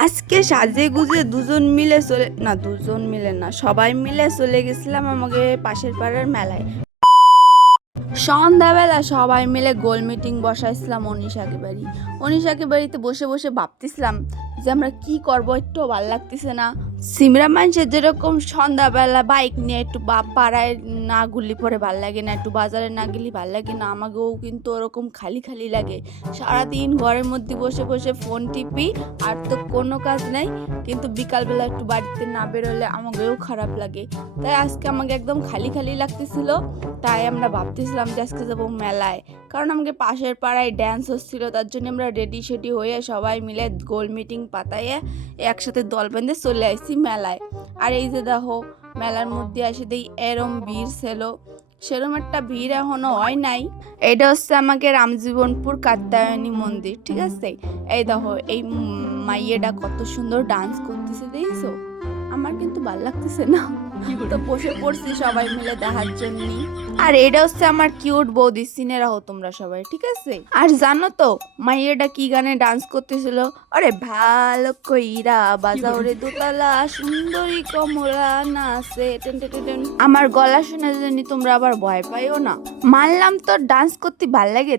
আজকে সাজে গুজে দুজন মিলে না, সবাই মিলে চলে গেছিলাম আমাকে পাশের পাড়ার মেলায়। সন্ধ্যাবেলা সবাই মিলে গোল মিটিং বসাইছিলাম অনিশাকে বাড়িতে বসে বসে ভাবতেছিলাম যে আমরা কি করব, একটু ভালো লাগতেছে না। সিমরা মানুষের যেরকম সন্ধ্যাবেলা বাইক নিয়ে একটু পাড়ায় না ঘুরলি পরে ভাল লাগে না, একটু বাজারে না গেলে ভাল লাগে না, আমাকেও কিন্তু ওরকম খালি খালি লাগে। সারাদিন ঘরের মধ্যে বসে বসে ফোন টিপি, আর তো কোনো কাজ নাই, কিন্তু বিকালবেলা একটু বাড়িতে না বেরোলে আমাকেও খারাপ লাগে। তাই আজকে আমাকে একদম খালি খালি লাগতেছিল। তাই আমরা ভাবতেছিলাম যে আজকে যাবো মেলায়, কারণ আমাকে পাশের পাড়ায় ড্যান্স হচ্ছিল, তার জন্য আমরা রেডি হয়ে সবাই মিলে গোল মিটিং পাতাইয়ে একসাথে দল বেঁধে চলে আসছি মেলায়। আর এই যে দেখো মেলার মধ্যে এসে দেই এরম ভিড় ছিল, সেরম একটা ভিড় এখনো হয় নাই। এটা হচ্ছে আমাকে রামজীবনপুর কাত্যায়নী মন্দির, ঠিক আছে। এই দেখো এই মাইয়েটা কত সুন্দর ডান্স করতেছে, দেখছো? আমার কিন্তু ভাল লাগতেছে না, তো বসে পড়ছি সবাই মিলে দেখার জন্য। আর এটা হচ্ছে আমার কিউট বৌদি, সিনে রাখো তোমরা সবাই, ঠিক আছে। আর জানো তো মাইয়াটা কি গানে ডান্স করতেছিল? আরে ভালো কইরা বাজাও রে দোতলা সুন্দরী কমলা নাচে টেন টেন টেন। আমার গলা শুনে জানি তোমরা আবার ভয় পাইও না। মানলাম তোর ডান্স করতে ভাল লাগে,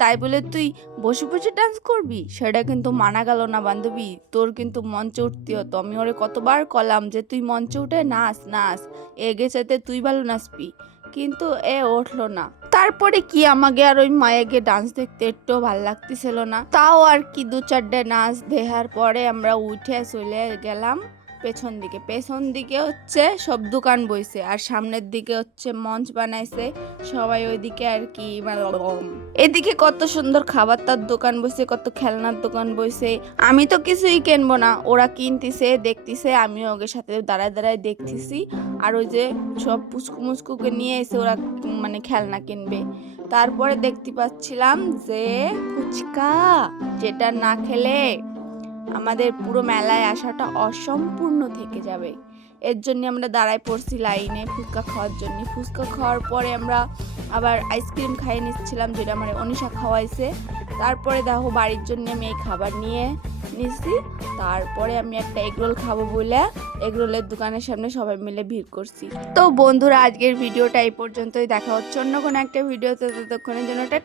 তাই বলে তুই বসে বসে ডান্স করবি, সেটা কিন্তু মানা গেল না বান্ধবী। তোর কিন্তু মঞ্চে উঠতে হতো। আমি ওরে কতবার কলাম যে তুই মঞ্চে উঠে নাচ, এগে চাইতে তুই ভালো নাচবি, কিন্তু এ উঠলো না। তারপরে কি আমাকে আর ওই মায়াকে ডান্স দেখতে একটু ভাল লাগতেছিল না, তাও আর কি 2-4টে নাচ দেখার পরে আমরা উঠে চলে গেলাম পেছন দিকে হচ্ছে সব দোকান বইছে, আর সামনের দিকে হচ্ছে মঞ্চ বানাইছে সবাই ওইদিকে আর কি। এদিকে কত সুন্দর খাবার তার দোকান বইছে, কত খেলনার দোকান বইছে। আমি তো কিছুই কিনবো না, ওরা কিনতেছে দেখতেছে, আমি ওদের সাথে দাঁড়ায় দেখতেছি। আর ওই যে সব পুচকু মুচকুকে নিয়ে এসে ওরা মানে খেলনা কিনবে। তারপরে দেখতে পাচ্ছিলাম যে ফুচকা, যেটা না খেলে আমাদের পুরো মেলায় আসাটা অসম্পূর্ণ থেকে যাবে। এর জন্য আমরা দাঁড়ায় পড়ছি লাইনে ফুচকা খাওয়ার জন্য। ফুচকা খাওয়ার পরে আমরা আবার আইসক্রিম খাইয়ে নিচ্ছিলাম, যেটা আমার অনিশা খাওয়াইছে। তারপরে দেখো বাড়ির জন্য আমি এই খাবার নিয়ে নিচ্ছি। তারপরে আমি একটা এগরোল খাবো বলে এগরোলের দোকানের সামনে সবাই মিলে ভিড় করছি। তো বন্ধুরা, আজকের ভিডিওটা এই পর্যন্তই। দেখা হচ্ছে অন্য কোনো একটা ভিডিওতে, ততক্ষণের জন্য টাটা।